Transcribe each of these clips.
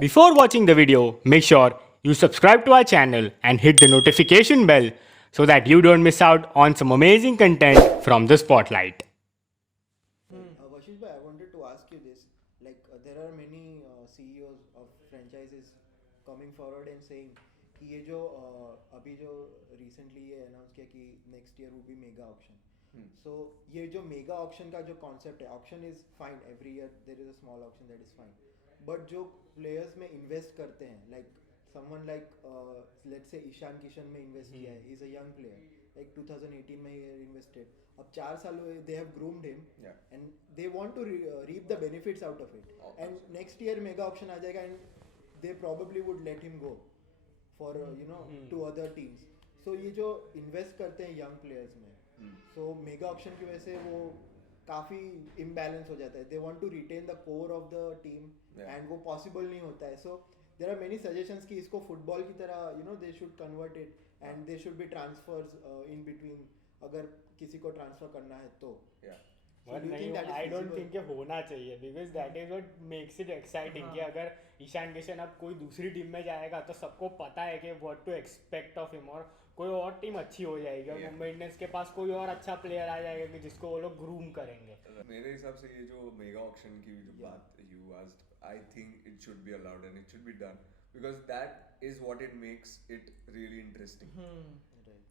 Before watching the video, make sure you subscribe to our channel and hit the notification bell so that you don't miss out on some amazing content from the Spotlight. Vashish bhai, I wanted to ask you this. There are many CEOs of franchises coming forward and saying कि ये जो अभी जो recently ये announce किया कि next year will be mega auction. So ये जो mega auction का जो concept है, auction is fine. Every year there is a small auction, that is fine. But जो players में invest करते हैं, like someone like let's say Ishan Kishan में invest किया है, he's a young player. Like 2018 में he invested. अब 4 साल हुए, they have groomed him. Yeah. And they want to reap the benefits out of it. Oh, And absolutely. next year mega auction आ जाएगा and they probably would let him go for to other teams. So ये जो invest करते हैं young players में, so mega auction की वजह से वो काफी imbalance हो जाता है. They want to retain the core of the team. Yeah. And वो possible नहीं होता है. So there are many suggestions कि इसको football की तरह they should convert it and there should be transfers in between अगर किसी को ट्रांसफर करना है तो. Yeah. So do you think that is I don't feasible? Think ये होना चाहिए because that is what makes it exciting कि अगर ईशान किशन अब कोई दूसरी टीम में जाएगा तो सबको पता है कि what to expect of him, और कोई और टीम अच्छी हो जाएगी और Yeah. मुंबई इंडियंस के पास कोई और अच्छा प्लेयर आ जाएगा कि जिसको वो लोग ग्रूम करेंगे. मेरे हिसाब से ये जो मेगा ऑक्शन की जो Yeah. बात you asked, I think it should be allowed and it should be done because that is what it makes it really interesting.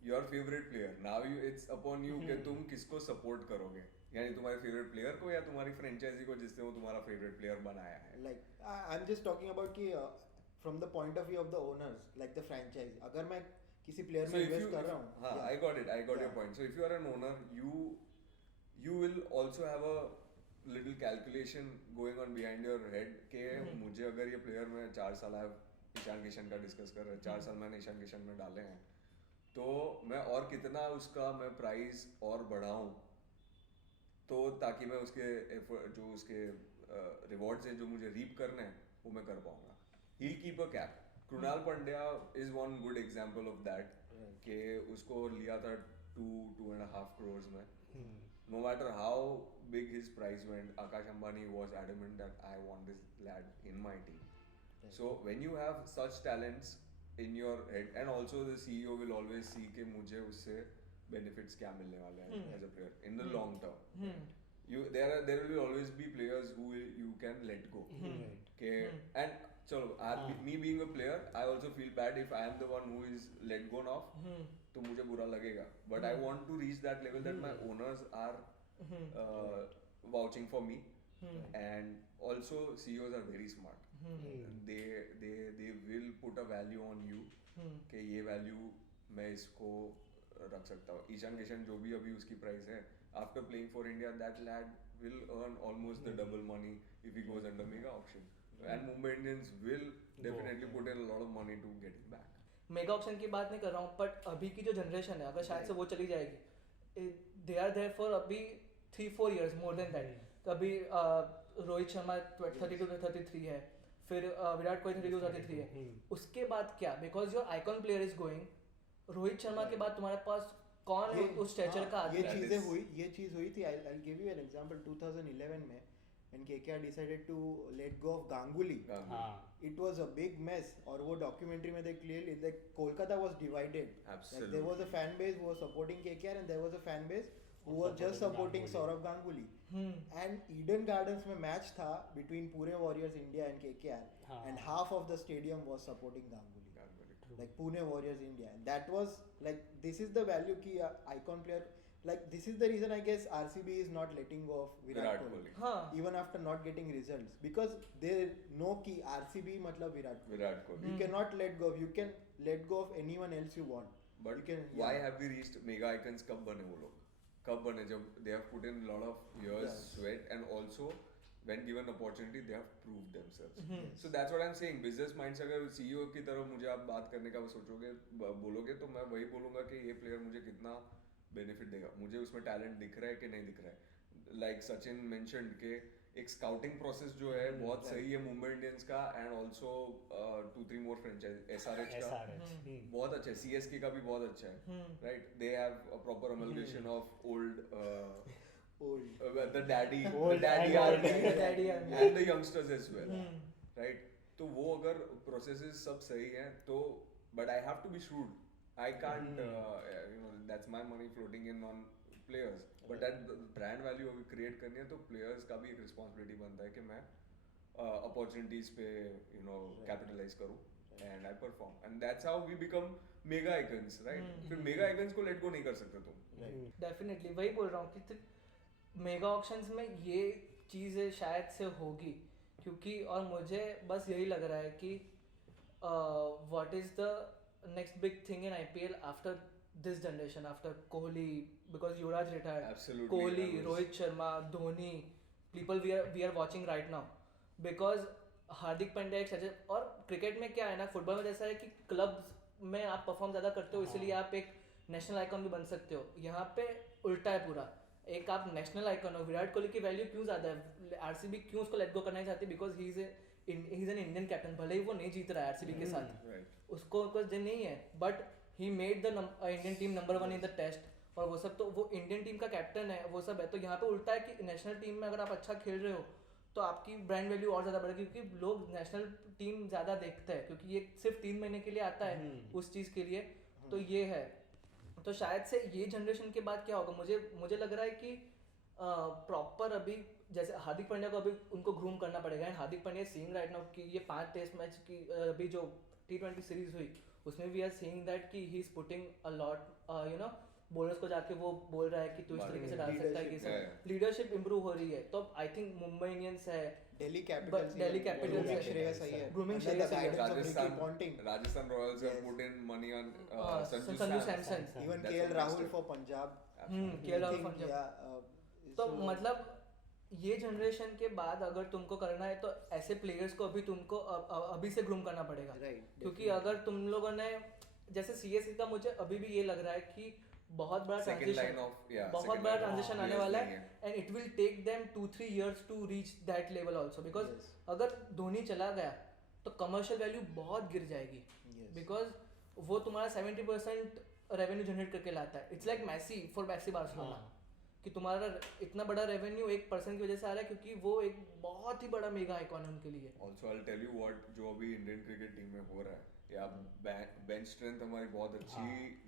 Your favorite player, now it's upon you कि तुम किसको support करोगे, यानी तुम्हारे favourite player को या तुम्हारी franchise को जिसने वो तुम्हारा फेवरेट प्लेयर बनाया है. I'm just talking about कि from the point of view of the owners, like the franchise. अगर मैं किसी player So में if invest you, कर रहा हूँ, हाँ, yeah. I got it, your Yeah. point. So if you are an owner, you will also have a little calculation going on behind your head कि मुझे अगर ये प्लेयर में 4 साल ईशान किशन का डिस्कस कर रहे हैं, 4 साल मैंने ईशान किशन में डाले हैं, तो मैं और कितना उसका मैं प्राइस और बढ़ाऊं तो ताकि मैं उसके जो उसके रिवॉर्ड्स हैं जो मुझे रीप करने हैं वो मैं कर पाऊंगा. He'll keep a cap. Krunal Pandya is one good example of that कि उसको लिया था 2.5 crores में. No matter how big his price went, Akash Ambani was adamant that I want this lad in my team. So when you have such talents in your head, and also the CEO will always see कि मुझे उससे benefits क्या मिलने वाले हैं as a player in the long term. There will always be players who you can let go. Okay, and चलो me being a player, I also feel bad if I am the one who is let go now. तो मुझे बुरा लगेगा. But I want to reach that level that my owners are vouching for me. And also CEOs are very smart. They will put a value on you कि ये value मैं इसको रख सकता हूँ. ईशान किशन जो भी अभी उसकी प्राइस है, after playing for India that lad will earn almost the double money if he goes under mega auction. And Mumbai Indians will definitely put in a lot of money to get it back. Mega option की बात नहीं कर रहा हूँ, but अभी की जो generation है अगर शायद से वो चली जाएगी, दे आर देयर फॉर अभी 3-4 years मोर देन दैट. तो अभी रोहित शर्मा 32-33 है, फिर विराट कोहली 32-33 है. उसके बाद क्या, because your icon player is going, Rohit Sharma के बाद तुम्हारे पास कौन उस स्ट्रेचर का आदमी ये है? चीज़ हुई थी. I'll give you an example. 2011 में when KKR decided to let go of Ganguly, it was a big mess. और वो डॉक्यूमेंट्री में they clearly, like Kolkata was divided. Absolutely. Like there was a fan base who was supporting KKR and there was a fan base who was just supporting Saurav Ganguly. And Eden Gardens में match था between Pune Warriors India and KKR, and half of the stadium was supporting Ganguly. Like Pune Warriors India, and that was like, this is the value ki icon player. Like this is the reason I guess RCB is not letting go of Virat Kohli. Even after not getting results, because they know ki RCB matlab Virat Kohli. You cannot let go of, you can let go of anyone else you want, But you can, why have we reached mega icons? कब बने वो लोग? कब बने? जब they have put in a lot of years, Yes. sweat, and also when given opportunity they have proved themselves. So that's what I'm saying. Business mind से अगर CEO की तरफ मुझे आप बात करने का सोचोगे, बोलोगे, तो मैं वही बोलूँगा कि ये प्लेयर मुझे कितना बेनिफिट देगा, मुझे उसमें टैलेंट दिख रहा है कि नहीं दिख रहा है. लाइक सचिन मेंशन्ड के एक स्काउटिंग प्रोसेस जो है बहुत सही है मुंबई इंडियंस का, and also 2-3 more franchise, SRH का बहुत अच्छा है, CSK का भी बहुत अच्छा है, right. They have a proper amalgamation of old the daddy Daddy army army. and the youngsters as well, right? तो वो अगर प्रोसेसेस सब सही हैं तो but I have to be shrewd. I can't that's my money floating in on players. But that brand value अगर create करनी है तो players का भी एक responsibility बनता है कि मैं opportunities पे capitalize करूँ and I perform, and that's how we become mega icons, right? फिर mega icons को let go नहीं कर सकते तुम. डेफिनेटली वही बोल रहा हूँ कि मेगा ऑक्शंस में ये चीज़ें शायद से होगी, क्योंकि और मुझे बस यही लग रहा है कि what is the next big thing in IPL after this generation, after Kohli, because Yuvraj retired, Absolutely, Kohli, I was- Rohit Sharma, Dhoni, people we are watching right now, because Hardik Pandya एक सच, और क्रिकेट में क्या है ना, फुटबॉल में जैसा है कि क्लब्स में आप परफॉर्म ज़्यादा करते हो इसलिए आप एक नेशनल आइकॉन भी बन सकते हो. यहाँ पे उल्टा है पूरा, एक आप नेशनल आइकॉन हो. विराट कोहली की वैल्यू क्यों ज़्यादा है, RCB क्यों उसको लेट गो करना नहीं चाहती, because he is an Indian captain. भले ही वो नहीं जीत रहा है RCB के साथ, Right. उसको कुछ दिन नहीं है, but he made the Indian team number 1 in the test और वो सब, तो वो इंडियन टीम का कैप्टन है, वो सब है. तो यहाँ पे उल्टा है कि नेशनल टीम में अगर आप अच्छा खेल रहे हो तो आपकी ब्रांड वैल्यू और ज़्यादा बढ़ेगी, क्योंकि लोग नेशनल टीम ज़्यादा देखते हैं, क्योंकि ये सिर्फ 3 महीने के लिए आता है उस चीज़ के लिए. तो ये है. तो शायद से ये जनरेशन के बाद क्या होगा, मुझे लग रहा है कि प्रॉपर अभी जैसे हार्दिक पांड्या को अभी उनको ग्रूम करना पड़ेगा. And Hardik Pandya seeing right now कि ये 5 टेस्ट मैच की अभी जो T20 सीरीज हुई उसमें वी आर सीइंग दैट कि he is putting a lot bowlers को जाके वो बोल रहा है कि तू इस तरीके से डाल सकता है, कि Leadership, लीडरशिप इंप्रूव हो रही है. तो आई थिंक मुंबई इंडियंस है, Delhi But Capitals. Delhi Capitals Grooming है. Shreyas Iyer. Grooming Under the Shreyas Iyer. guidance of Ricky Ponting. Rajasthan Royals have Yes. put in money on Sanju Sanju Samson. Samson. Even That's KL what Rahul makes it. for Punjab. KL Rahul I think, Punjab. yeah, तो so- मतलब ये generation के बाद अगर तुमको करना है तो ऐसे प्लेयर्स को अभी तुमको अभी से ग्रूम करना पड़ेगा. Right, क्योंकि definitely. अगर तुम लोगों ने जैसे CSK का मुझे अभी भी ये लग रहा है कि बहुत बड़ा Second transition, line of- yeah, बहुत second बड़ा line of ट्रांजिशन आने players वाला नहीं है. And it will take them 2-3 years to reach that level also, because Yes. अगर धोनी चला गया तो कमर्शियल वैल्यू बहुत गिर जाएगी, Yes. बिकॉज वो तुम्हारा 70% रेवेन्यू जनरेट करके लाता है. It's like Messi for Messi Barcelona, कि तुम्हारा इतना बड़ा रेवेन्यू एक पर्सन की वजह से आ रहा है क्योंकि वो एक बहुत ही बड़ा मेगा आइकॉन है उनके लिए. Also, I'll tell you what जो अभी इंडियन क्रिकेट टीम में हो रहा है, या बेंच स्ट्रेंथ हमारी बहुत अच्छी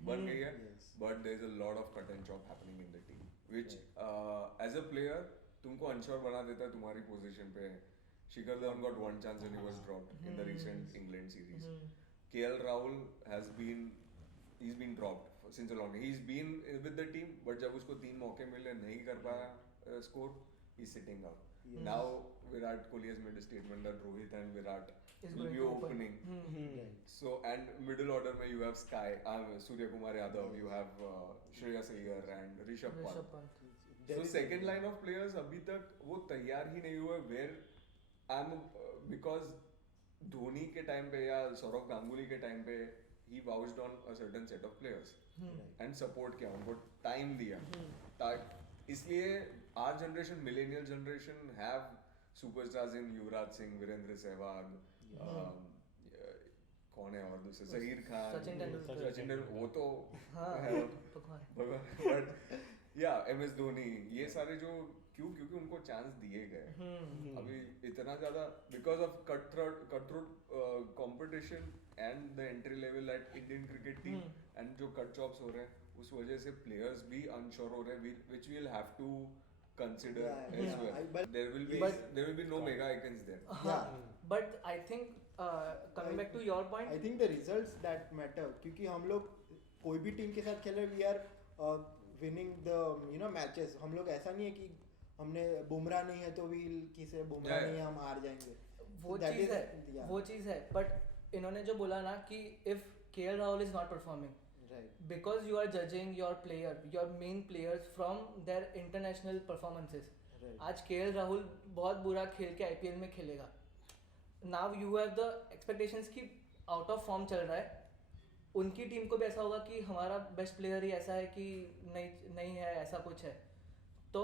बन गई है, Yes. but there is a lot of cut and chop happening in the team, which as a player तुमको unsure बना देता है तुम्हारी पोजीशन पे. Shikhar Dhawan got one chance and he was dropped in the recent England series. KL Rahul he's been dropped since a long time. He's been with the team, but जब उसको 3 मौके मिले नहीं कर पाया score, he's sitting out. Yes. Now Virat Kohli has made a statement that Rohit and Virat Is will going be to open. opening. Right. So, and middle order में you have Sky, Surya Kumar Yadav, you have Shreyas Iyer and Rishabh Pant. Rishabh Pant. So There is- second line of players अभी तक वो तैयार ही नहीं हुए. Where because Dhoni के time पे या सौरव गांगुली के टाइम पे he vouched on a certain set of players and support किया, उनको time दिया. इसलिए our generation, millennial generation, have superstars in Yuvraj Singh, Virendra Sehwag, कौन है और दूसरे, जहीर खान, सचिन तेंदुलकर. सचिन तेंदुलकर, वो तो हाँ है. तो कौन? बट या MS धोनी, ये सारे जो क्योंकि उनको चांस दिए गए. अभी इतना ज्यादा because of cutthroat competition and the entry level at Indian cricket team and जो कट चॉप्स हो रहे हैं उस वजह से प्लेयर्स भी अनश्योर हो रहे हैं, which we'll have to consider Yeah, as yeah. well. But- There will be no mega icons there. Yeah. But I think coming back to your I point, think the results that matter, क्योंकि हम लोग कोई भी team के साथ खेल रहे, we are winning the matches. हम लोग ऐसा नहीं है कि हमने बुमराह नहीं है तो भी किसे बुमराह Yeah, नहीं है हम हार जाएंगे. वो That चीज़ is- है, yeah. वो चीज़ है. बट इन्होंने जो बोला ना कि if KL Rahul is not performing Right. because you are judging your main players from their international performances. Right. आज KL राहुल बहुत बुरा खेल के IPL में खेलेगा. Now you have the expectations कि आउट ऑफ फॉर्म चल रहा है, उनकी टीम को भी ऐसा होगा कि हमारा बेस्ट प्लेयर ही ऐसा है कि नहीं है, ऐसा कुछ है. तो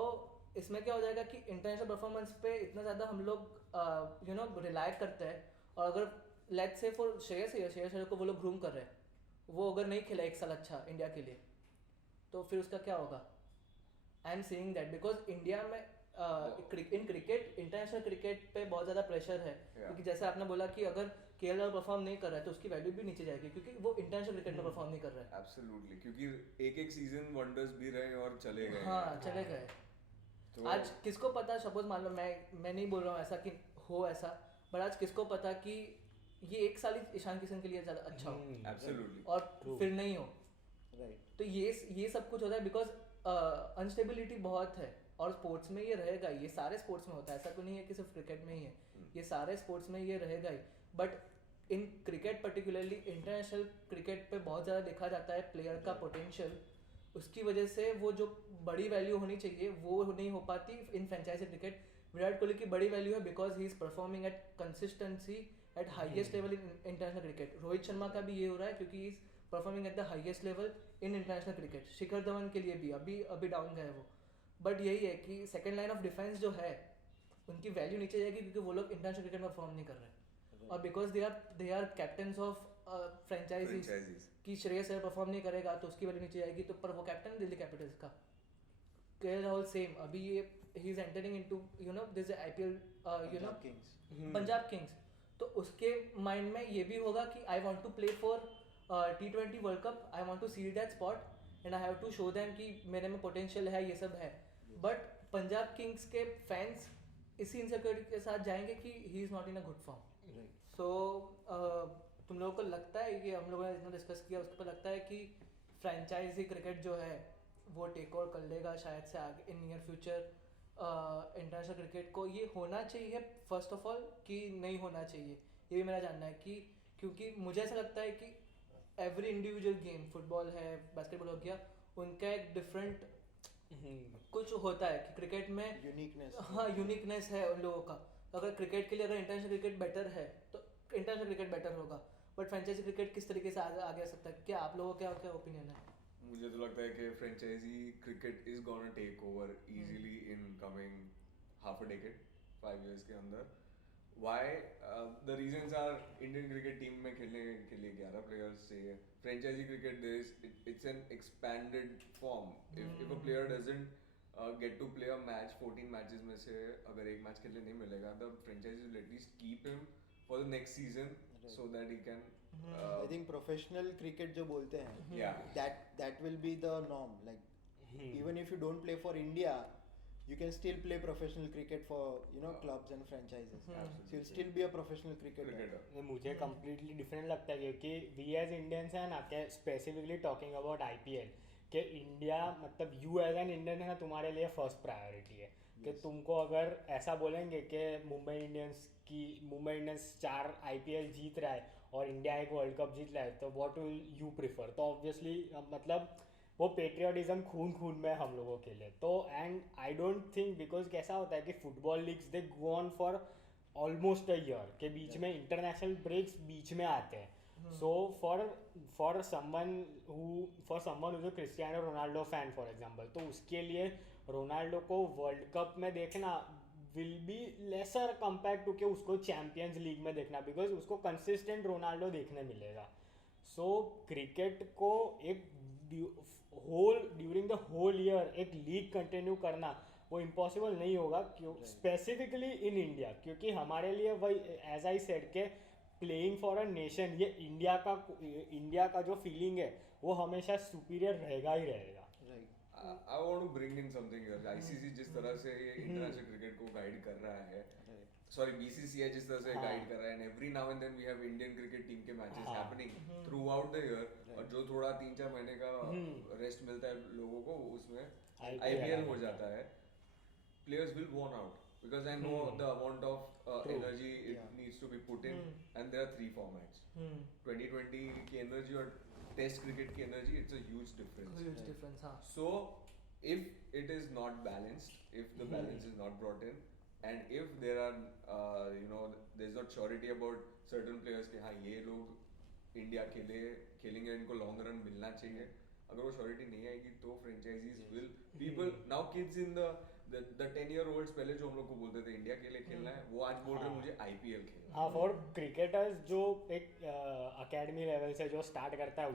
इसमें क्या हो जाएगा कि इंटरनेशनल परफॉर्मेंस पे इतना ज़्यादा हम लोग रिलाय करते हैं, और अगर let's say for Shreyas Iyer को वो लोग ग्रूम कर रहे हैं, वो अगर नहीं खेला 1 साल अच्छा इंडिया के लिए तो फिर उसका क्या होगा. I am saying that because India में इन क्रिकेट, इंटरनेशनल क्रिकेट पे बहुत ज़्यादा प्रेशर है, क्योंकि जैसे आपने बोला कि अगर केएल परफॉर्म नहीं कर रहा है तो उसकी वैल्यू भी नीचे जाएगी, क्योंकि वो इंटरनेशनल क्रिकेट में परफॉर्म नहीं कर रहा है। एब्सोल्युटली, क्योंकि एक एक सीजन वंडर्स भी रहे और चले गए। हाँ, चले गए। तो आज किसको पता, सपोज मान लो मैं नहीं बोल रहा हूँ ऐसा कि हो ऐसा, पर आज किसको पता कि ये एक साल ही ईशान किशन के लिए ज़्यादा अच्छा हो एब्सोल्युटली और फिर नहीं हो। राइट। तो ये सब कुछ होता है बिकॉज अनस्टेबिलिटी बहुत है, और स्पोर्ट्स में ये रहेगा, ये सारे स्पोर्ट्स में होता है, ऐसा तो नहीं है कि सिर्फ क्रिकेट में ही है, ये सारे स्पोर्ट्स में ये रहेगा ही। But in cricket particularly international cricket पे बहुत ज़्यादा देखा जाता है प्लेयर का पोटेंशियल, उसकी वजह से वो जो बड़ी वैल्यू होनी चाहिए वो नहीं हो पाती in franchise cricket. Virat Kohli की बड़ी वैल्यू है because he is performing at consistency at highest level in international cricket. Rohit Sharma का भी ये हो रहा है क्योंकि is performing at the highest level in international cricket. Shikhar Dhawan के लिए भी अभी डाउन गए वो, बट यही है कि सेकेंड लाइन ऑफ डिफेंस जो है उनकी वैल्यू नीचे जाएगी क्योंकि वो लोग इंटरनेशनल क्रिकेट में परफॉर्म नहीं कर रहे, और because they are captains of franchises कि श्रेयस अय्यर परफॉर्म नहीं करेगा तो उसकी वैल्यू नीचे जाएगी। तो पर वो कैप्टन दिल्ली कैपिटल्स का, केएल राहुल सेम, अभी ये he is entering into you know this IPL you know Punjab Kings, तो उसके माइंड में ये भी होगा कि I want to play for T20 world cup, I want to see that spot and I have to show them कि मेरे में पोटेंशियल है, ये सब है। बट पंजाब किंग्स के फैंस इसी इनसिक्योरिटी के साथ जाएंगे कि he is not in a good form. So तुम लोगों को लगता है कि हम लोगों ने जितना डिस्कस किया उसके पर लगता है कि फ्रेंचाइजी क्रिकेट जो है वो टेक ओवर कर लेगा शायद से आगे in near future international cricket को? ये होना चाहिए फर्स्ट ऑफ ऑल कि नहीं होना चाहिए, ये भी मेरा जानना है कि क्योंकि मुझे ऐसा लगता है कि एवरी इंडिविजुअल गेम, फुटबॉल है, बास्केटबॉल हो गया, उनका एक डिफरेंट कुछ होता है कि क्रिकेट में यूनिकनेस, हाँ यूनिकनेस है उन लोगों का। तो अगर क्रिकेट के लिए अगर इंटरनेशनल क्रिकेट बेटर है तो इंटरनेशनल क्रिकेट बेटर होगा, बट फ्रेंचाइजी क्रिकेट किस तरीके से आगे आ सकता है? क्या आप लोगों का क्या ओपिनियन है? मुझे तो लगता है कि franchise cricket is gonna take over easily in coming half a decade, 5 years के अंदर। Why? The reasons are Indian cricket team में खेलने के लिए 11 players चाहिए। Franchisee cricket it's an expanded form. If a player doesn't get to play a match 14 matches में से अगर एक मैच खेलने नहीं मिलेगा, the franchise will at least keep him for the next season so that he can. I think professional cricket जो बोलते हैं, Yeah. that will be the norm. Like even if you don't play for India, you can still play professional cricket for clubs and franchises. So you'll still be a professional cricketer. मुझे completely different लगता है क्योंकि we as Indians है ना, के specifically talking about IPL कि India मतलब you as an Indian है ना, तुम्हारे लिए फर्स्ट प्रायोरिटी है कि तुमको अगर ऐसा बोलेंगे कि मुंबई इंडियंस 4 IPL जीत रहा है और इंडिया एक वर्ल्ड कप जीत रहा है तो व्हाट विल यू प्रिफर? तो ऑब्वियसली मतलब वो पेट्रियोटिज्म खून में हम लोगों के लिए। तो and I don't think, because कैसा होता है कि football leagues they go on for almost a year के बीच में इंटरनेशनल ब्रेक्स बीच में आते हैं। So for someone who is a Cristiano Ronaldo fan for example, तो उसके लिए रोनाल्डो को वर्ल्ड कप में देखना will be lesser compare to के उसको चैंपियंस लीग में देखना, बिकॉज उसको कंसिस्टेंट रोनाल्डो देखने मिलेगा। सो क्रिकेट को एक ड्यूरिंग द होल ईयर एक लीग कंटिन्यू करना वो इम्पॉसिबल नहीं होगा, क्यों स्पेसिफिकली इन इंडिया, क्योंकि हमारे लिए वही एज आई सेड के प्लेइंग फॉर अ नेशन, ये इंडिया का जो फीलिंग है वो हमेशा सुपीरियर रहेगा ही रहेगा। I want to bring in something here. ICC जिस तरह से ये इंटरनेशनल क्रिकेट को गाइड कर रहा है, सॉरी BCCI जिस तरह से गाइड कर रहा है, and every now and then we have Indian cricket team के matches happening throughout the year, और जो थोड़ा 3-4 महीने का रेस्ट मिलता है लोगों को उसमें IPL हो जाता है, players will worn out because I know the amount of energy it needs to be put in, and there are 3 formats. 2020 की energy और टेस्ट क्रिकेट की energy, it's a huge difference. हाँ। So if it is not balanced, if the balance is not brought in, and if there are there is not surety about certain players कि हाँ ये लोग India खेलेंगे, इनको long run मिलना चाहिए, अगर वो श्योरिटी नहीं आएगी तो franchises will, people now, kids in the 10-year-olds पहले जो हम लोग को बोलते थे इंडिया के लिए खेलना है, वो आज बोल रहे हैं मुझे IPL खेलना है. हाँ, फॉर क्रिकेटर्स जो एक अकेडमी लेवल से जो स्टार्ट करता है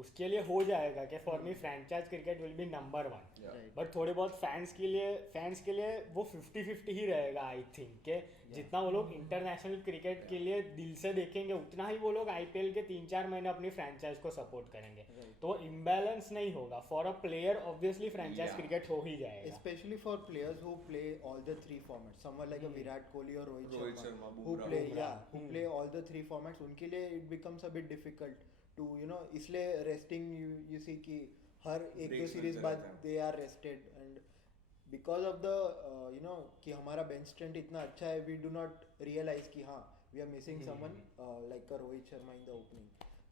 उसके लिए हो जाएगा कि for me franchise cricket will be number 1. Right. But थोड़े बहुत फैंस के लिए वो 50-50 ही रहेगा आई थिंक कि जितना वो लोग इंटरनेशनल क्रिकेट के लिए दिल से देखेंगे उतना ही वो लोग IPL के 3-4 महीने अपनी फ्रेंचाइज को सपोर्ट करेंगे. Right. तो इम्बैलेंस नहीं होगा. For a player obviously franchise Yeah. Cricket हो ही जाएगा. Especially for players who play all the 3 formats, someone like a Virat Kohli or Rohit Rohit Sharma, Sharma, who Bumrah. who play all the 3 formats, उनके लिए it becomes a bit difficult to इसलिए resting you see कि हर एक दो Breaks series मिलते बाद रहते हैं. they are rested and because of the कि हमारा bench strength इतना अच्छा है, we do not realize कि हाँ we are missing someone like a Rohit Sharma in the opening.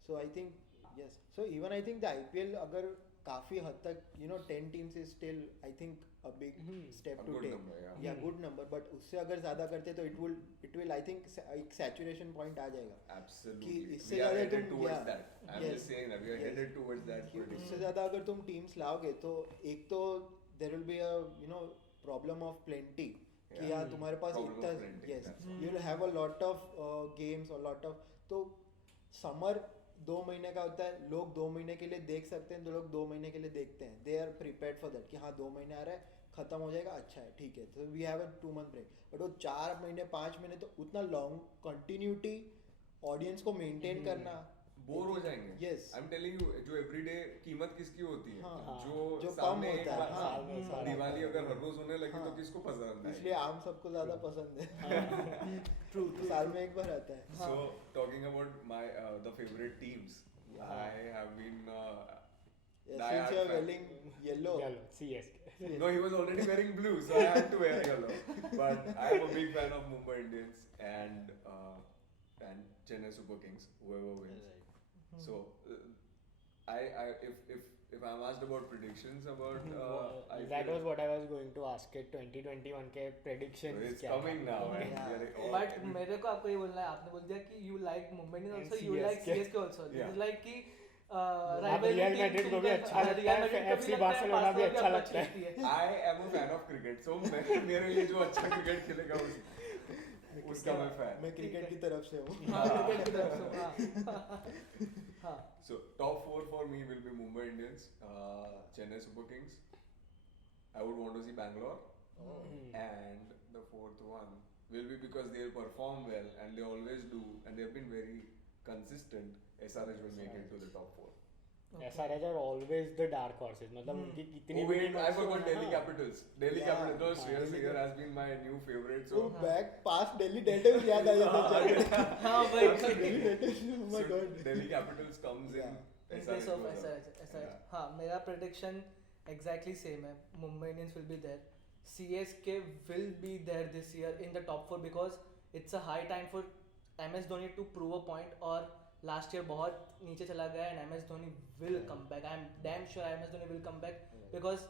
So I think yes, so even I think the IPL अगर काफी हद तक 10 teams is still I think a big step A to good take. number, yeah. Yeah, good number, but उससे अगर ज्यादा करते तो it will I think एक saturation point आ जाएगा. Absolutely. इससे We are ज़्यादा headed तुम- towards yeah. that. I'm Yes. just saying that we are Yes. headed towards that. कि particular- उससे ज्यादा अगर तुम टीम्स लाओगे तो एक तो there will be a problem of plenty कि Yeah. यार तुम्हारे पास Problem of इतना plenty, yes that's you will have a lot of games or lot of तो समर 2 महीने का होता है, लोग 2 महीने के लिए देख सकते हैं, तो लोग 2 महीने के लिए देखते हैं. They are prepared for that कि हाँ 2 महीने आ रहा है, खत्म हो जाएगा, अच्छा है, ठीक है, तो we have a 2 month break. बट वो 4 महीने 5 महीने तो उतना लॉन्ग कंटिन्यूटी ऑडियंस को मेंटेन करना बोर हो जाएंगे. Yes. I'm telling you, जो एवरीडे कीमत किसकी होती है? हाँ, जो कम सामने होता है, हाँ, साल में साल दिवाली अगर हर रोज होने लगी तो हाँ. किसको पसंद है? इसलिए आम सबको ज्यादा पसंद है. ट्रू साल में एक बार आता है. So talking about my the favorite teams, I have been Since diehard you are fan. wearing yellow. Yellow, CSK. No, he was already wearing blue, so I had to wear yellow. But I am a big fan of Mumbai Indians and Chennai Super Kings, whoever wins. So if I'm asked about predictions about IPL, That was what I was going to ask it 2021 के predictions it's क्या coming था? now, and Yeah. we are all but मेरे को आपको ये बोलना है, आपने बोल दिया कि you like Mumbai Indians And also, you like CSK. CSK also. Yeah. It's like कि अब Real Madrid को भी अच्छा लगता है, FC बार्सिलोना भी अच्छा लगता है. I am a fan of cricket, so मेरे लिए जो अच्छा क्रिकेट खेलेगा उसका मैं fan. मैं क्रिकेट की तरफ से हूँ. हाँ, क्रिकेट की तरफ से. हाँ. So top 4 for me will be Mumbai Indians, Chennai Super Kings. I would want to see Bangalore, and the 4th one will be because they'll perform well and they always do, and they've been very consistent. SRH will make it to the top 4. SRH are always the dark horses. मतलब उनकी कितनी Oh भी wait, team I अच्छी forgot हो ना, Delhi हाँ. Capitals. Delhi Yeah. Capitals. Shreyas Delhi Iyer has been my new favorite. वो So back pass Delhi Devils याद आ जाता है. हाँ भाई. Delhi Devils, oh my so god. Delhi Capitals comes Yeah. in. In place of goes up. SRH. Yeah. हाँ, मेरा prediction exactly same है. Mumbai Indians will be there. CSK will be there this year in the top 4 because it's a high time for MS Dhoni to prove a point. और last year बहुत नीचे चला गया and MS Dhoni will come back. I am damn sure MS Dhoni will come back because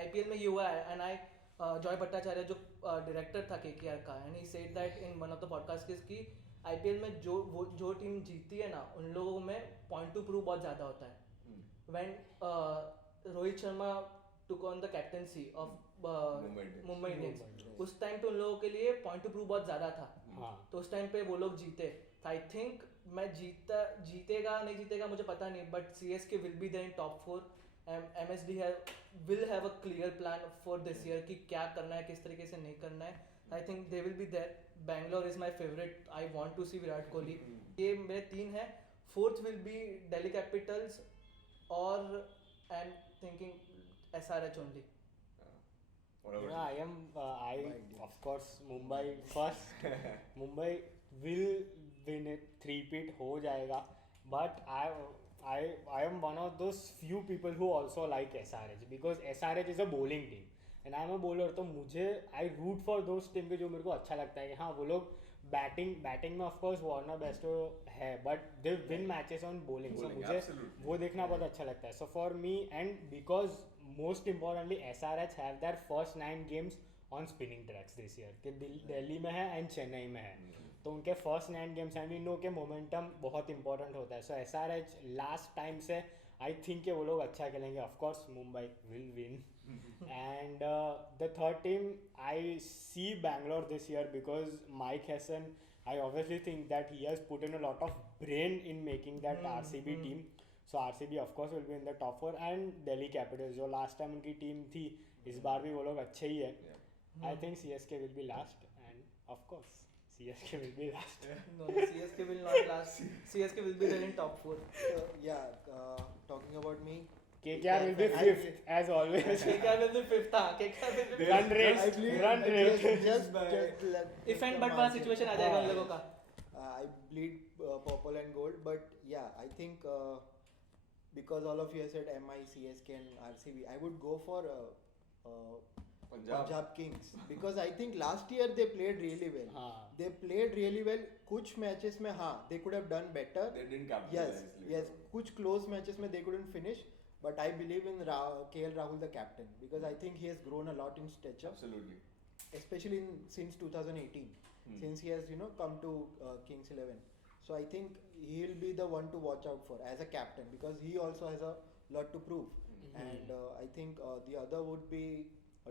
IPL में ये हुआ है and Joy Bhattacharya जो डायरेक्टर था KKR का, and he said that in one of the podcasts कि IPL में जो टीम जीतती है ना, उन लोगों में पॉइंट टू प्रूव बहुत ज़्यादा होता है. When Rohit Sharma took on the captaincy of Mumbai Indians, उस टाइम पे उन लोगों के लिए पॉइंट टू प्रूव बहुत ज़्यादा था. हाँ. तो उस टाइम पे वो लोग जीते. आई थिंक मैं जीतेगा नहीं जीतेगा मुझे पता नहीं, but CSK will be there in top 4. MSD will have a clear plan for this year कि क्या करना है, किस तरीके से नहीं करना है. I think they will be there. Bangalore is my favourite. I want to see Virat Kohli. ये मेरे 3 है. 4th will be Delhi Capitals और I am thinking SRH only. I of course Mumbai first. Mumbai will win it, 3-peat हो जाएगा. But I am one of those few people who also like SRH because SRH is a bowling team and I am a bowler. तो मुझे I root for those team के जो मेरे को अच्छा लगता है कि हाँ वो लोग बैटिंग में of course वार्नर बेस्टो है but they win matches on bowling. So मुझे absolutely. वो देखना बहुत अच्छा लगता है. So for me and because most importantly SRH have their first 9 games on spinning tracks this year कि दिल्ली में है एंड चेन्नई में है. तो उनके first 9 games and we know के मोमेंटम बहुत इंपॉर्टेंट होता है. सो SRH लास्ट टाइम से आई थिंक कि वो लोग अच्छा खेलेंगे. Of course Mumbai will win And the third team, I see Bangalore this year because Mike Hesson, I obviously think that he has put in a lot of brain in making that RCB team. So RCB of course will be in the top four, and Delhi Capitals जो last time उनकी team थी, इस बार भी वो लोग अच्छे ही है. I think CSK will be last, and of course CSK will be last. No, CSK will not last. CSK will be there in top 4. Talking about me, KKR will be fifth as always. KKR will be 5th. हाँ, KKR will be 5th. Run rate, run rate. just let If and the but वहाँ market- situation आ जाएगा उन लोगों का. I bleed purple and gold, but yeah, I think because all of you have said MI, CSK and RCB, I would go for Punjab Kings because I think last year they played really well. हाँ. They played really well. कुछ matches में हाँ, they could have done better. They didn't capitalize. Yes. कुछ close matches में they couldn't finish, but I believe in KL Rahul, the captain, because I think he has grown a lot in stature, Absolutely. especially since 2018, since he has come to Kings 11. So I think he will be the one to watch out for as a captain because he also has a lot to prove. And I think the other would be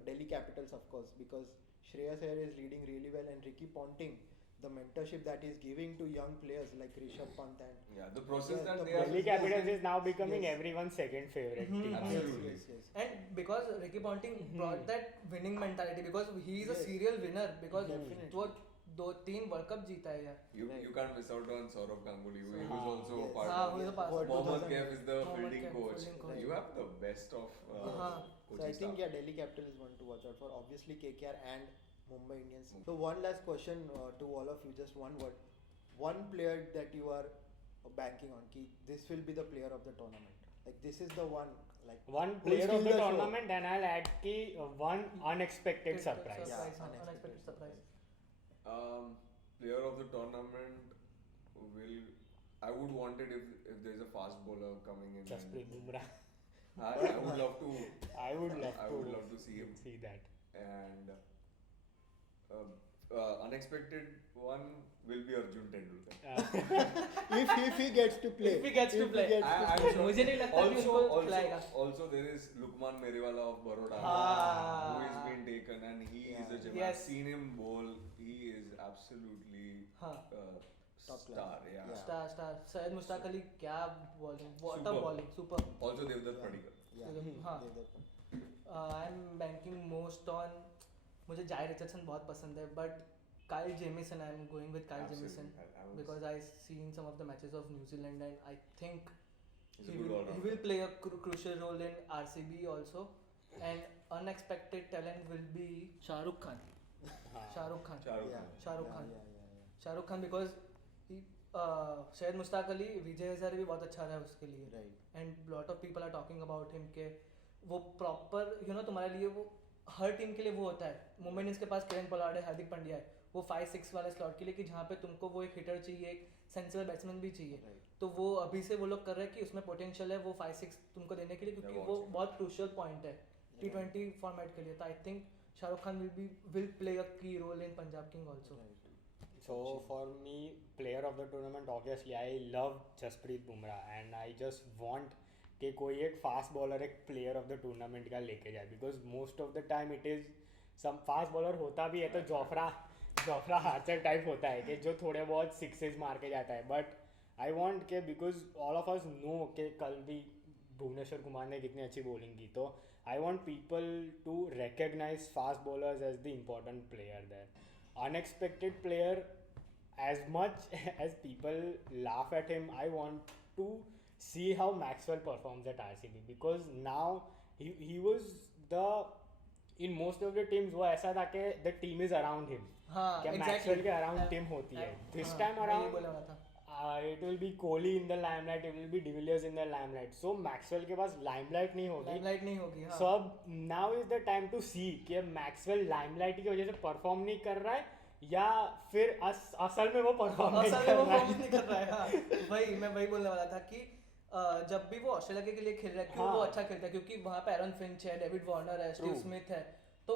Delhi Capitals, of course, because Shreyas Iyer is leading really well, and Ricky Ponting, the mentorship that he's giving to young players like Rishabh Pant and Yeah, the process Yeah, that the they are. Delhi Capitals is now becoming Yes. everyone's second favorite team. Absolutely. yes. And because Ricky Ponting brought that winning mentality, because he is a Yes. serial winner, because Definitely. वो 2-3 world cup जीता है यार. You can't miss out on Saurav Ganguly, who he was Ah, also yes. part हाँ, of. who is a part For of. Mohammad 2000 Kaif is the Mohammad fielding Kaif, coach. fielding coach. You have the best of So coaching I think staff. Delhi Capital is one to watch out for. Obviously KKR and Mumbai Indians. So one last question to all of you, just one word. One player that you are banking on, ki this will be the player of the tournament. Like this is the one. Like One who will player of steal the show. tournament, and I'll add ki one unexpected surprise. Yeah, Unexpected surprise. Player of the tournament will. I would want it if there's a fast bowler coming in. Jasprit and- Bumrah. I would love to. I would love I to would love to see him. see that. And unexpected one will be Arjun Tendulkar. if he gets to play. If he gets to play. I'm sure. मुझे नहीं लगता कि उसको खिलाएगा. Also there is Lukman Meriwala of Baroda, हाँ. who is being taken, and he is a gem. Yes. I've seen him bowl. He is absolutely हाँ. Top star. class. Yeah. Yeah. Star. Syed Mushtaq Ali, क्या bowling, what a Superb. bowling, super. Also Devdutt Yeah. Padikkar. Yeah. हाँ. Devdutt. I am banking most on, मुझे जाय Richardson बहुत पसंद है, but Kyle Jameson, I am going with Kyle Jameson Absolutely. I was- because I seen some of the matches of New Zealand and I think He's a he good will, all-rounder. he will play a crucial role in RCB also. And unexpected talent will be Shah Rukh Khan. हाँ. Shah Rukh Khan. Shah Rukh Yeah. Khan. Shah Rukh Khan. Yeah. Shah Rukh Khan because he, शायद मुश्ताक अली, विजय हजारे भी बहुत अच्छा रहा है उसके लिए. Right. And lot of people are talking about him के वो प्रॉपर तुम्हारे लिए वो हर टीम के लिए वो होता है. मुंबई इंडियंस के पास किरण पोलार्ड है, हार्दिक पांड्या है, वो 5-6 वाले स्लॉट के लिए कि जहाँ पे तुमको वो एक हिटर चाहिए, एक सेंसिबल बैट्समैन भी चाहिए. Right. तो वो अभी से वो लोग कर रहे हैं कि उसमें पोटेंशियल है वो 5-6 तुमको देने के लिए, क्योंकि Yeah, वो watching. बहुत क्रूशियल पॉइंट है T20 फॉर्मेट के लिए. तो I think Shahrukh Khan will play a key role in Punjab king also. So for me, player of the tournament, obviously I love Jasprit Bumrah, and I just want कि कोई एक fast bowler एक player of the tournament का लेके जाए, because most of the time it is some fast bowler होता भी है तो जोफ्रा हार्चर टाइप होता है कि जो थोड़े बहुत सिक्सेस मार के जाता है. बट आई वांट के because all of us know कि कल भी भुवनेश्वर कुमार ने कितनी अच्छी बॉलिंग की, तो I want people to recognize fast bowlers as the important player there. Unexpected player, as much as people laugh at him, I want to see how Maxwell performs at RCB, because now he was the in most of the teams वो ऐसा था कि the team is around him, हाँ क्या Maxwell के around team होती है. This time मैं around ये बोला हुआ था. it will be Kohli in the limelight, it will be De Villiers in the limelight, so Maxwell के पास limelight नहीं होगी. लाइमलाइट नहीं होगी. हाँ. So अब now is the time to see कि Maxwell limelight की वजह से perform नहीं कर रहा है या फिर असल में वो परफॉर्म नहीं असल कर में वो रहा परफॉर्म है. नहीं कर रहा है. हाँ. मैं वही बोलने वाला था कि जब भी वो ऑस्ट्रेलिया के लिए खेल रहा है, क्यों हाँ. वो अच्छा खेलता है, क्योंकि वहाँ पे एरन फिंच है, डेविड वार्नर है, स्टीव True. स्मिथ है, तो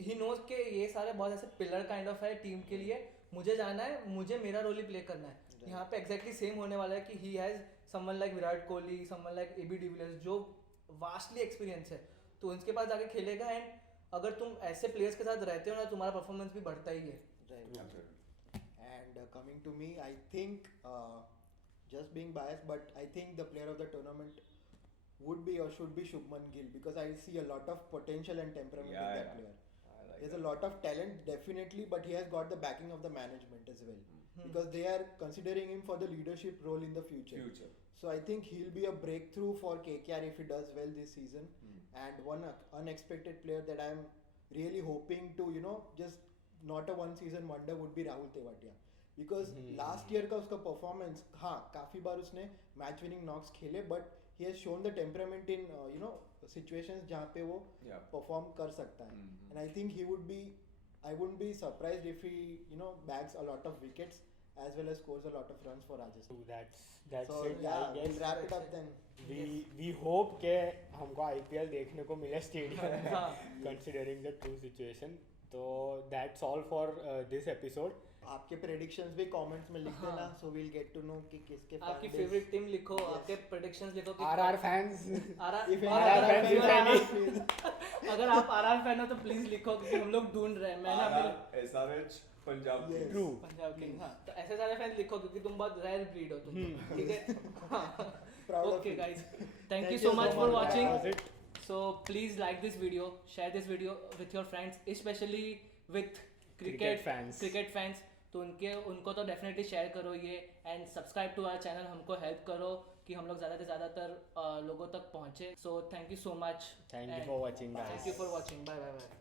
ही नोज के ये सारे बहुत ऐसे पिलर काइंड ऑफ है टीम के लिए. मुझे जाना है, मुझे मेरा रोल ही प्ले करना है. यहाँ पे एग्जैक्टली सेम होने वाला है कि he has someone like Virat Kohli, someone like AB de Villiers जो वास्टली एक्सपीरियंस है. तो उनके पास जाके खेलेगा एंड अगर तुम ऐसे प्लेयर्स के साथ रहते हो ना तुम्हारा परफॉर्मेंस भी बढ़ता ही है. Right. And coming to me, I think just being biased, but I think the player of the tournament would be or should be Shubman Gill because I see a lot of potential and temperament in that player. He has a lot of talent, definitely, but he has got the backing of the management as well because they are considering him for the leadership role in the future. So I think he'll be a breakthrough for KKR if he does well this season. And one unexpected player that I'm really hoping to, just not a one season wonder would be Rahul Tewatia. Because last year का उसका performance, हाँ काफी बार उसने match winning knocks खेले, but he has shown the temperament in situations जहाँ पे वो perform कर सकता है. And I think I wouldn't be surprised if he bags a lot of wickets as well as scores a lot of runs for Rajasthan. That's So it. yeah, I guess we'll wrap it up then. we hope के हमको IPL देखने को मिले stadium में considering the true situation. तो that's all for this episode. आपके predictions भी comments में लिख देना, so we'll get to know कि किसके आपकी fan base- फेवरेट टीम लिखो, Yes. आपके प्रेडिक्शंस लिखो कि RR fans. If any RR other fans, fan if please. अगर आप आरआर फैन हो तो प्लीज लिखो क्योंकि हम लोग ढूंढ रहे हैं. मैंने अपने SRH Punjab Yes. Kings. True. Punjab king हाँ तो ऐसे सारे फैन लिखो क्योंकि तुम बहुत रेयर ब्रीड हो तुम. ठीक है. Proud of Okay you. guys, thank Thank you you so much so for much. watching. That was it. So please like this video, share this video with your friends, especially with Cricket fans. cricket fans. तो उनको तो definitely share करो ये and subscribe to our channel. हमको help करो कि हम लोग ज़्यादा से ज़्यादातर लोगों तक पहुँचे. So thank you so much. Thank you for watching, guys. Thank you for watching. Bye bye bye.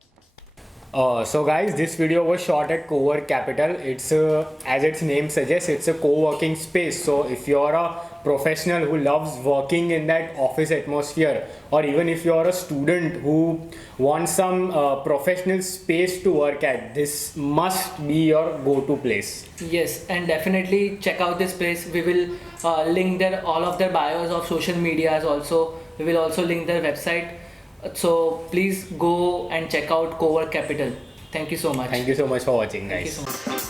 So guys, this video was shot at Cowork Capital. It's as its name suggests, it's a co-working space. So if you're a professional who loves working in that office atmosphere, or even if you're a student who wants some professional space to work at, this must be your go-to place. Yes, and definitely check out this place. We will link all of their bios of social medias also. We will also link their website. So please go and check out Cowork Capital. Thank you so much. Thank you so much for watching, Thank guys. you so much.